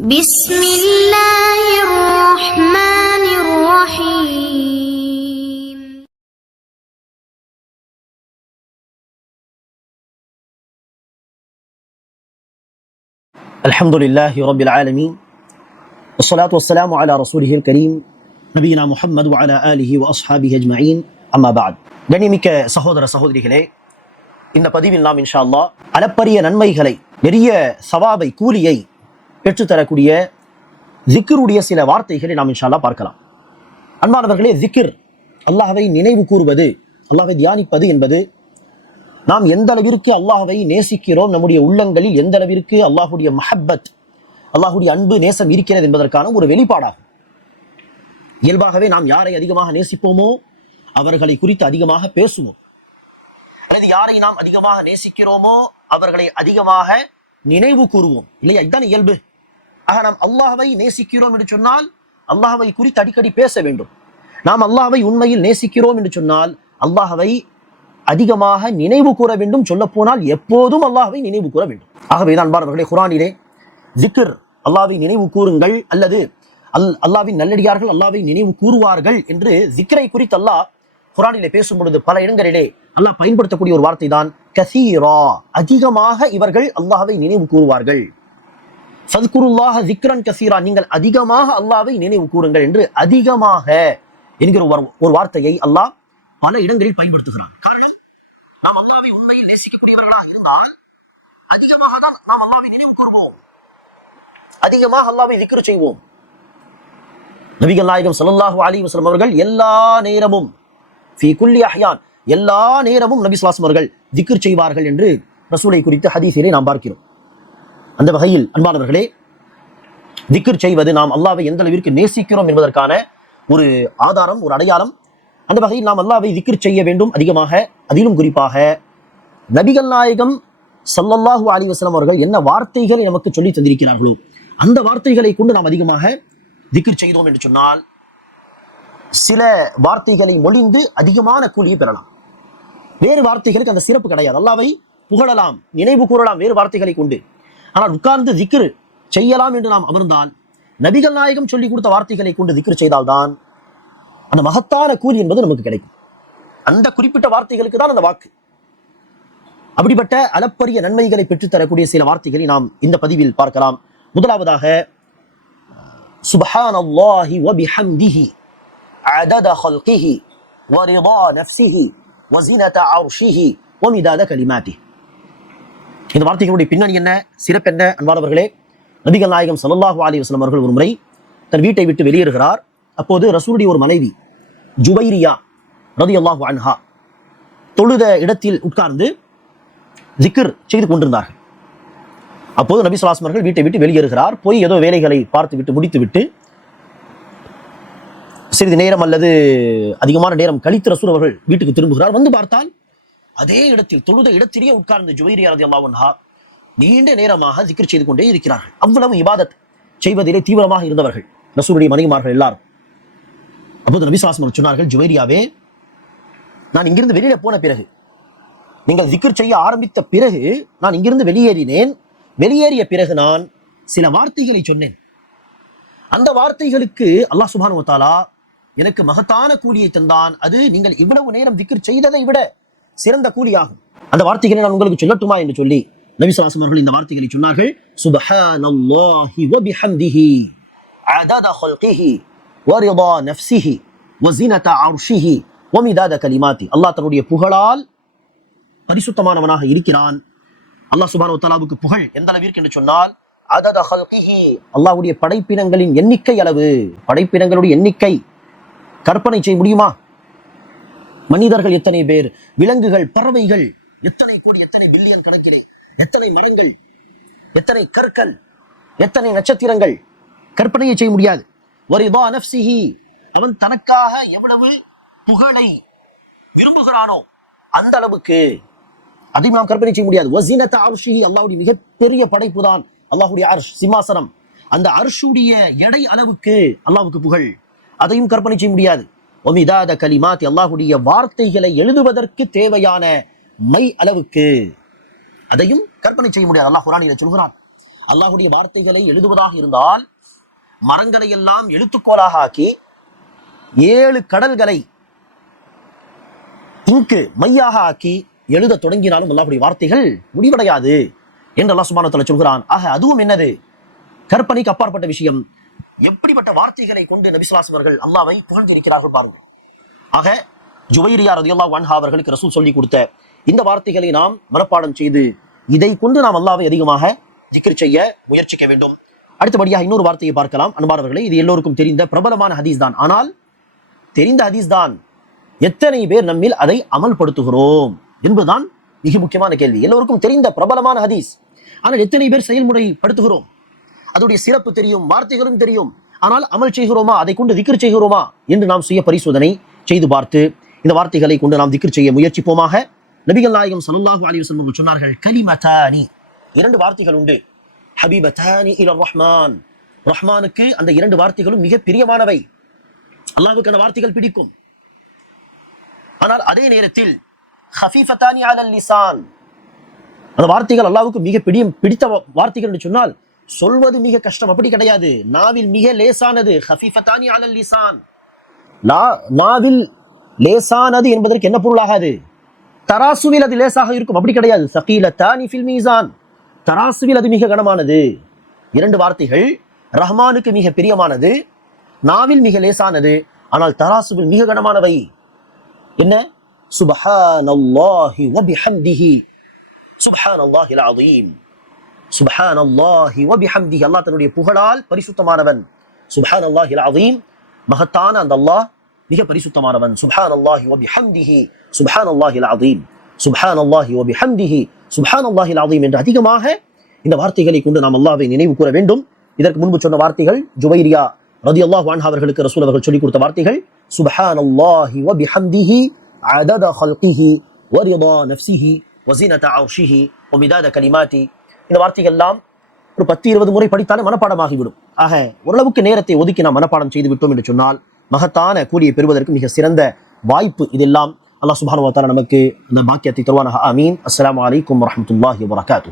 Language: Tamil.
بسم الله الرحمن الرحيم. الحمد لله رب العالمين والصلاة والسلام على رسوله الكريم نبينا محمد وعلى آله وأصحابه أجمعين أما بعد. கண்ணியமிக்க சகோதர சகோதரிகளே, இந்த பதிவில் நாம் இன்ஷா அல்லாஹ் அளப்பரிய நன்மைகளை, நிறைய சவாபை, கூலியை பெற்றுத்தரக்கூடிய ஜிக்ருடைய சில வார்த்தைகளை நாம் இன்ஷா அல்லாஹ் பார்க்கலாம். அன்பானவர்களே, ஜிக்ர், அல்லாஹ்வை நினைவு கூறுவது, அல்லாஹ்வை தியானிப்பது என்பது நாம் எந்த அளவிற்கு அல்லாஹ்வை நேசிக்கிறோம், நம்முடைய உள்ளங்களில் எந்த அளவிற்கு அல்லாஹுடைய மஹப்பத், அல்லாஹுடைய அன்பு, நேசம் இருக்கிறது என்பதற்கான ஒரு வெளிப்பாடாகும். இயல்பாகவே நாம் யாரை அதிகமாக நேசிப்போமோ அவர்களை குறித்து அதிகமாக பேசுவோம். யாரை நாம் அதிகமாக நேசிக்கிறோமோ அவர்களை அதிகமாக நினைவு கூறுவோம், இல்லையா? இதுதான் இயல்பு. ஆக நாம் அல்லாஹ்வை நேசிக்கிறோம் என்று சொன்னால் அல்லாஹ்வை குறித்து அடிக்கடி பேச வேண்டும். நாம் அல்லாஹ்வை உண்மையில் நேசிக்கிறோம் என்று சொன்னால் அல்லாஹ்வை அதிகமாக நினைவு கூற வேண்டும். சொல்ல போனால் எப்போதும் அல்லாஹ்வை நினைவு கூற வேண்டும். ஆகவே தான் அன்பானவர்களே, குர்ஆனிலே ஜிக்ர், அல்லாஹ்வை நினைவு கூறுங்கள், அல்லது அல்லாஹ்வின் நல்லடியார்கள் அல்லாஹ்வை நினைவு கூறுவார்கள் என்று ஜிக்ரை குறித்து அல்லாஹ் குர்ஆனிலே பேசும் பொழுது பல இடங்களிலே அல்லாஹ் பயன்படுத்தக்கூடிய ஒரு வார்த்தை தான் கஸீரா. அதிகமாக இவர்கள் அல்லாஹ்வை நினைவு கூறுவார்கள். ஃபத்குருல்லாஹ ஜிக்ரன் கஸீரா, நீங்கள் அதிகமாக அல்லாஹ்வை நினைவு கூறுங்கள் என்று அதிகமாக என்கிற ஒரு வார்த்தையை அல்லாஹ் பல இடங்களில் பயன்படுத்துகிறான். காரணம், நாம் அல்லாஹ்வை உண்மையில் நேசிக்கக்கூடியவர்களாக இருந்தால் அதிகமாக தான் நாம் அல்லாஹ்வை நினைவு கூறுவோம், அதிகமாக அல்லாஹ்வை திக்ர் செய்வோம். நபிகள் நாயகம் ஸல்லல்லாஹு அலைஹி வஸல்லம் அவர்கள் எல்லா நேரமும் ஃபீ குல்லி அஹ்யான், எல்லா நேரமும் நபி ஸல்லல்லாஹு அலைஹி வஸல்லம் அவர்கள் திக்ர் செய்வார்கள் என்று ரசூலை குறித்து ஹதீஸிலே நாம் பார்க்கிறோம். அந்த வகையில் அன்பானவர்களே, திக்ர் செய்வது நாம் அல்லாஹ்வை எந்த அளவிற்கு நேசிக்கிறோம் என்பதற்கான ஒரு ஆதாரம், ஒரு அடையாளம். அந்த வகையில் நாம் அல்லாஹ்வை திக்ர் செய்ய வேண்டும் அதிகமாக. அதிலும் குறிப்பாக நபிகள் நாயகம் ஸல்லல்லாஹு அலைஹி வஸல்லம் அவர்கள் என்ன வார்த்தைகளை நமக்கு சொல்லி தந்திருக்கிறார்களோ அந்த வார்த்தைகளை கொண்டு நாம் அதிகமாக திக்ர் செய்தோம் என்று சொன்னால் சில வார்த்தைகளை மொழிந்து அதிகமான கூலியை பெறலாம். வேறு வார்த்தைகளுக்கு அந்த சிறப்பு கிடையாது. அல்லாஹ்வை புகழலாம், நினைவு கூறலாம் வேறு வார்த்தைகளை கொண்டு. ஆனால் உட்கார்ந்து திக்ர் செய்யலாம் என்று நாம் அமர்ந்தால் நபிகள் நாயகம் சொல்லிக் கொடுத்த வார்த்தைகளை கொண்டு திக்ர் செய்தால்தான் அந்த மகத்தான கூலி என்பது நமக்கு கிடைக்கும். அந்த குறிப்பிட்ட வார்த்தைகளுக்கு தான் அந்த வாக்கு. அப்படிப்பட்ட அளப்பரிய நன்மைகளை பெற்றுத்தரக்கூடிய சில வார்த்தைகளை நாம் இந்த பதிவில் பார்க்கலாம். முதலாவதாக, சுப்ஹானல்லாஹி வ பிஹம்திஹி அதத ஹல்கிஹி வ ரிதா நஃப்ஸிஹி வ ஸினத அர்ஷிஹி வ மிதாத கலிமாத்திஹி. இந்த வார்த்தைகளுடைய பின்னணி என்ன, சிறப்பு என்ன? அன்பானவர்களே, நபிகள் நாயகம் ஸல்லல்லாஹு அலைஹி வஸல்லம் அவர்கள் ஒரு முறை தன் வீட்டை விட்டு வெளியேறுகிறார். அப்போது ரசூலுடைய ஒரு மனைவி ஜுவைரியா ரலியல்லாஹு அன்ஹா தொழுத இடத்தில் உட்கார்ந்து திக்ர் செய்து கொண்டிருந்தார்கள். அப்போது நபி ஸல்லல்லாஹு அலைஹி வஸல்லம் அவர்கள் வீட்டை விட்டு வெளியேறுகிறார். போய் ஏதோ வேலைகளை பார்த்துவிட்டு முடித்துவிட்டு சிறிது நேரம் அல்லது அதிகமான நேரம் கழித்து ரசூல் அவர்கள் வீட்டுக்கு திரும்புகிறார். வந்து பார்த்தால் அதே இடத்தில், தொழுத இடத்திலேயே உட்கார்ந்து ஜுவைரியா ரலியல்லாஹு அன்ஹா நீண்ட நேரமாக திக்ர் செய்து கொண்டே இருக்கிறார்கள். அவ்வளவு இபாதத் செய்வதிலே தீவிரமாக இருந்தவர்கள் ரசூலுடைய மனைவிமார்கள் எல்லாரும். அப்போது நபி ஸல்லல்லாஹு அலைஹி வஸல்லம் சொன்னார்கள், ஜுவைரியாவே, நான் இங்கிருந்து வெளியில போன பிறகு, நீங்கள் திக்ர் செய்ய ஆரம்பித்த பிறகு நான் இங்கிருந்து வெளியேறினேன். வெளியேறிய பிறகு நான் சில வார்த்தைகளை சொன்னேன். அந்த வார்த்தைகளுக்கு அல்லாஹ் சுப்ஹானஹு வ தஆலா எனக்கு மகத்தான கூலியை தந்தான். அது நீங்கள் இவ்வளவு நேரம் திக்ர் செய்ததை விட சிறந்த கூலியாகும். அந்த வார்த்தைகளை நான் உங்களுக்கு சொல்லட்டுமா என்று சொல்லி நபி ஸல்லல்லாஹு அலைஹி வஸல்லம் அவர்கள் இந்த வார்த்தைகளை சொன்னார்கள். சுப்ஹானல்லாஹி வ பிஹம்திஹி அதத ஹல்கிஹி வ ரிதா நஃப்ஸிஹி வ ஸினத அர்ஷிஹி வ மிதாத கலிமாத்தி. அல்லாஹ் தன்னுடைய புகழால் பரிசுத்தமானவனாக இருக்கிறான். அல்லாஹ் சுப்ஹானஹு வ தஆலாவுக்கு புகழ் எந்த அளவிற்கு என்று சொன்னால், அதத ஹல்கிஹி, அல்லாஹ்வுடைய படைப்பினங்களின் எண்ணிக்கை அளவு. படைப்பினங்களுடைய எண்ணிக்கை கற்பனை செய்ய முடியுமா? மனிதர்கள் எத்தனை பேர், விலங்குகள், பறவைகள் எத்தனை கோடி, எத்தனை பில்லியன் கணக்கிலே, எத்தனை மரங்கள், எத்தனை கற்கள், எத்தனை நட்சத்திரங்கள், கற்பனையை செய்ய முடியாது. வரிதா நஃப்ஸிஹி, அவன் தனக்காக எவ்வளவு புகழை விரும்புகிறானோ அந்த அளவுக்கு அதையும் நாம் கற்பனை செய்ய முடியாது. வஸினத அர்ஷிஹி, அல்லாஹ்வுடைய மிகப்பெரிய படைப்பு தான் அல்லாஹ்வுடைய அர்ஷ், சிம்மாசனம். அந்த அர்ஷுடைய எடை அளவுக்கு அல்லாஹ்வுக்கு புகழ், அதையும் கற்பனை செய்ய முடியாது. வமிதாத கலிமாத்தி, அல்லாஹ்வுடைய வார்த்தைகளை எழுதுவதற்கு தேவையான மை அளவுக்கு அதையும் கற்பனை செய்ய முடியாது. அல்லாஹ் குர்ஆனிலே சொல்கிறான். அல்லாஹ்வுடைய வார்த்தைகளை எழுதுவதாக இருந்தால் மரங்களை எல்லாம் எழுத்துக்கோலாக ஆக்கி 7 கடல்களை இங்கு மையாக ஆக்கி எழுத தொடங்கினாலும் அல்லாஹ்வுடைய வார்த்தைகள் முடிவடையாது என்று அல்லாஹ் சுப்ஹானஹு வ தஆலா சொல்கிறான். ஆக அதுவும் என்னது? கற்பனைக்கு அப்பாற்பட்ட விஷயம். எப்படிப்பட்ட வார்த்தைகளை கொண்டு நபி ஸல்லல்லாஹு அலைஹி வஸல்லம் அவர்கள் அல்லாஹ்வை புகழ்ந்திருக்கிறார்கள் பாருங்கள். ஆக ஜுவைரியா ரலியல்லாஹு அன்ஹா அவர்களுக்கு ரசூல் சொல்லி கொடுத்த இந்த வார்த்தைகளை நாம் மனப்பாடம் செய்து இதை கொண்டு நாம் அல்லாஹ்வை அதிகமாக ஜிக்ர் செய்ய முயற்சிக்க வேண்டும். அடுத்தபடியாக இன்னொரு வார்த்தையை பார்க்கலாம். அன்பானவர்களே, இது எல்லோருக்கும் தெரிந்த பிரபலமான ஹதீஸ் தான். ஆனால் தெரிந்த ஹதீஸ் தான், எத்தனை பேர் நம்மில் அதை அமல்படுத்துகிறோம் என்பதுதான் மிக முக்கியமான கேள்வி. எல்லோருக்கும் தெரிந்த பிரபலமான ஹதீஸ், ஆனால் எத்தனை பேர் செயல்முறைப்படுத்துகிறோம்? அதோடைய சிறப்பு தெரியும், வார்த்தைகளும் தெரியும், ஆனால் அமல் செய்கிறோமா, அதை கொண்டு திக்ர் செய்கிறோமா என்று நாம் சுய பரிசோதனை செய்து பார்த்து இந்த வார்த்தைகளை கொண்டு நாம் திக்ர் செய்ய முயற்சிப்போமாக. நபிகள் நாயகம் ஸல்லல்லாஹு அலைஹி வஸல்லம் சொன்னார்கள், கலிமதானி, 2 வார்த்தைகள் உண்டு. ஹபீபதானி இலர் ரஹ்மான், ரஹ்மானுக்கு அந்த 2 வார்த்தைகளும் மிக பிரியமானவை. அல்லாஹ்வுக்கு அந்த வார்த்தைகள் பிடிக்கும். ஆனால் அதே நேரத்தில் ஹஃபீஃபதானி அலல் லிசான், அந்த வார்த்தைகள் அல்லாஹ்வுக்கு மிக பிடித்த வார்த்தைகள் என்று சொன்னால் சொல்வது மிக கஷ்டம், அப்படி கிடையாது. நாவில் மிக லேசானது. ஹஃபீஃபதானி அலல் லிசான், நாவில் லேசானது என்பதற்கு என்ன பொருளாகாது? தராசுவில் அது லேசாக இருக்கும், அப்படி கிடையாது. ஸகீலதானி ஃபில் மீசான், தராசுவில் அது மிக கனமானது. 2 வார்த்தைகள் ரஹ்மானுக்கு மிக பிரியமானது, நாவில் மிக லேசானது, ஆனால் தராசுவில் மிக கனமானவை. என்ன? சுப்ஹானல்லாஹி வ பிஹம்திஹி, சுப்ஹானல்லாஹில் அஸீம், சுப்ஹானல்லாஹி வ பிஹம்திஹி, அல்லாஹ் தன்னுடைய புகழால் பரிசுத்தமானவன். சுப்ஹானல்லாஹில் அஸீம், மகத்தான அந்த அல்லாஹ் மிக பரிசுத்தமானவன். சுப்ஹானல்லாஹி வ பிஹம்திஹி, சுப்ஹானல்லாஹில் அஸீம், சுப்ஹானல்லாஹி வ பிஹம்திஹி, சுப்ஹானல்லாஹில் அஸீம் என்று அதிகமாக இந்த வார்த்தைகளை கொண்டு நாம் அல்லாஹ்வை நினைவு கூற வேண்டும். இதற்கு முன்பு சொன்ன வார்த்தைகள் ஜுவைரியா ரலியல்லாஹு அன்ஹா அவர்களுக்கு ரசூல் அவர்கள் சொல்லிக் கொடுத்த வார்த்தைகள். சுப்ஹானல்லாஹி வ பிஹம்திஹி அதத ஹல்கிஹி வ ரிதா நஃப்ஸிஹி வ ஸினத அர்ஷிஹி வ மிதாத கலிமாத்தி. இந்த வார்த்தைகள் எல்லாம் ஒரு 10-20 முறை படித்தாலே மனப்பாடமாகிவிடும். ஆக ஓரளவுக்கு நேரத்தை ஒதுக்கி நாம் மனப்பாடம் செய்து விட்டோம் என்று சொன்னால் மகத்தான கூலியை பெறுவதற்கு மிக சிறந்த வாய்ப்பு இதெல்லாம். அல்லாஹ் சுப்ஹானஹு வ தஆலா நமக்கு அந்த பாக்கியத்தை தருவானாக. ஆமீன். அஸ்ஸலாமு அலைக்கும் வரஹ்மத்துல்லாஹி வபரகாத்துஹு.